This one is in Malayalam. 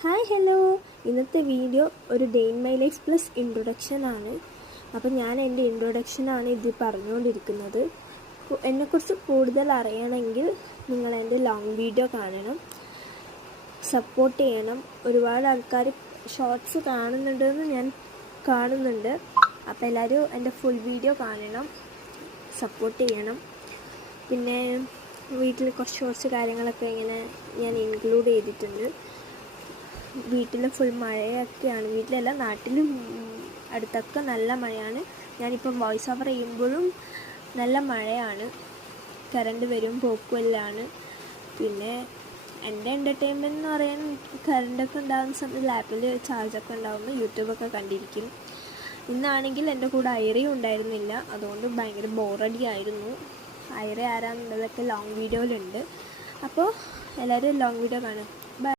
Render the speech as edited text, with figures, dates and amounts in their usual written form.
ഹായ് ഹലോ, ഇന്നത്തെ വീഡിയോ ഒരു day in my life plus ഇൻട്രൊഡക്ഷനാണ്. അപ്പോൾ ഞാൻ എൻ്റെ ഇൻട്രൊഡക്ഷനാണ് ഇത് പറഞ്ഞുകൊണ്ടിരിക്കുന്നത്. എന്നെക്കുറിച്ച് കൂടുതൽ അറിയണമെങ്കിൽ നിങ്ങൾ എൻ്റെ ലോങ് വീഡിയോ കാണണം, സപ്പോർട്ട് ചെയ്യണം. ഒരുപാട് ആൾക്കാർ ഷോർട്സ് കാണുന്നുണ്ടെന്ന് ഞാൻ കാണുന്നുണ്ട്. അപ്പോൾ എല്ലാവരും എൻ്റെ ഫുൾ വീഡിയോ കാണണം, സപ്പോർട്ട് ചെയ്യണം. പിന്നെ വീട്ടിൽ കുറച്ച് കാര്യങ്ങളൊക്കെ ഇങ്ങനെ ഞാൻ ഇൻക്ലൂഡ് ചെയ്തിട്ടുണ്ട്. വീട്ടിൽ ഫുൾ മഴയൊക്കെയാണ്, വീട്ടിലല്ല നാട്ടിലും അടുത്തൊക്കെ നല്ല മഴയാണ്. ഞാനിപ്പം വോയിസ് ഓവർ ചെയ്യുമ്പോഴും നല്ല മഴയാണ്, കറണ്ട് വരും പോക്കുമെല്ലാണ്. പിന്നെ എൻ്റെ എൻ്റർടൈൻമെൻറ്റ് എന്ന് പറയാൻ കറണ്ടൊക്കെ ഉണ്ടാകുന്ന സമയത്ത് ലാപ്പിൽ ചാർജൊക്കെ ഉണ്ടാകുമ്പോൾ യൂട്യൂബൊക്കെ കണ്ടിരിക്കും. ഇന്നാണെങ്കിൽ എൻ്റെ കൂടെ ഐറയും ഉണ്ടായിരുന്നില്ല, അതുകൊണ്ട് ഭയങ്കര ബോറടിയായിരുന്നു. ഐറ ആരാന്നുള്ളതൊക്കെ ലോങ് വീഡിയോയിലുണ്ട്, അപ്പോൾ എല്ലാവരും ലോങ് വീഡിയോ കാണും.